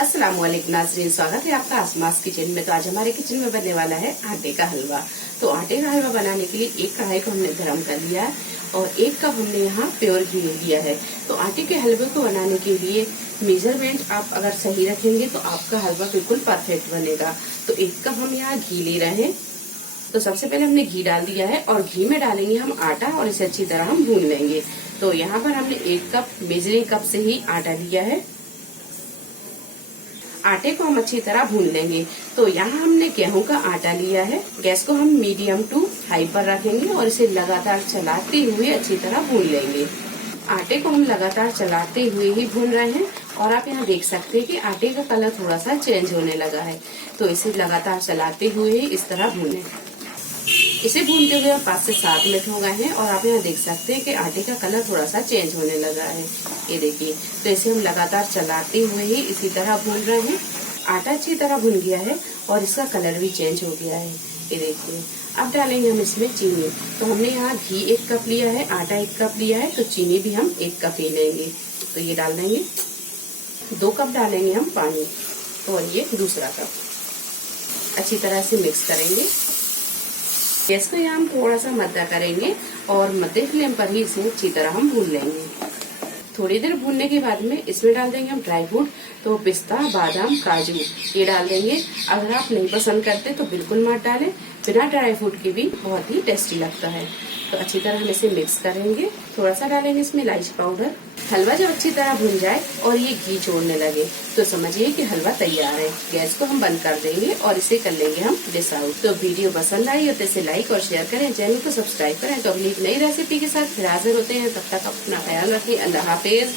अस्सलाम वालेकुम नाज़रीन, स्वागत है आपका आसमास किचन में। तो आज हमारे किचन में बनने वाला है आटे का हलवा। तो आटे का हलवा बनाने के लिए एक कढ़ाई को हमने गर्म कर लिया है और 1 कप हमने यहाँ प्योर घी लिया है। तो आटे के हलवे को बनाने के लिए मेजरमेंट आप अगर सही रखेंगे तो आपका हलवा बिल्कुल परफेक्ट बनेगा। तो 1 कप हम यहाँ घी ले रहे हैं। तो सबसे पहले हमने घी डाल दिया है और घी में डालेंगे हम आटा और इसे अच्छी तरह हम भून लेंगे। तो यहाँ पर हमने 1 कप मेजरिंग कप से ही आटा लिया है। आटे को हम अच्छी तरह भून लेंगे। तो यहाँ हमने गेहूं का आटा लिया है। गैस को हम मीडियम टू हाई पर रखेंगे और इसे लगातार चलाते हुए अच्छी तरह भून लेंगे। आटे को हम लगातार चलाते हुए ही भून रहे हैं और आप यहाँ देख सकते हैं कि आटे का कलर थोड़ा सा चेंज होने लगा है। तो इसे लगातार चलाते हुए ही इस तरह भूनें। इसे भूनते हुए 5 से 7 मिनट हो गए हैं और आप यहाँ देख सकते हैं कि आटे का कलर थोड़ा सा चेंज होने लगा है। ये देखिए, तो इसे हम लगातार चलाते हुए ही इसी तरह भून रहे हैं। आटा अच्छी तरह भुन गया है और इसका कलर भी चेंज हो गया है। ये देखिए, अब डालेंगे हम इसमें चीनी। तो हमने यहाँ घी 1 कप लिया है, आटा 1 कप लिया है, तो चीनी भी हम 1 कप ही लेंगे। तो ये डाल देंगे। 2 कप डालेंगे हम पानी और ये दूसरा कप। अच्छी तरह से मिक्स करेंगे। गैस को यहाँ हम थोड़ा सा मद्दा करेंगे और मध्य फ्लेम पर ही इसे अच्छी तरह हम भून लेंगे। थोड़ी देर भूनने के बाद में इसमें डाल देंगे हम ड्राई फ्रूट। तो पिस्ता, बादाम, काजू ये डाल देंगे। अगर आप नहीं पसंद करते तो बिल्कुल मत डालें, बिना ड्राई फ्रूट के भी बहुत ही टेस्टी लगता है। तो अच्छी तरह हम इसे मिक्स करेंगे। थोड़ा सा डालेंगे इसमें इलायची पाउडर। हलवा जब अच्छी तरह भुन जाए और ये घी छोड़ने लगे तो समझिए कि हलवा तैयार है। गैस को हम बंद कर देंगे और इसे कर लेंगे हम डिश आउट। तो वीडियो पसंद आई हो तो इसे लाइक और शेयर करें, चैनल को सब्सक्राइब करें। तो अगली नई रेसिपी के साथ फिर हाजिर होते हैं। तब तक अपना ख्याल रखें। अल्लाह हाफिज।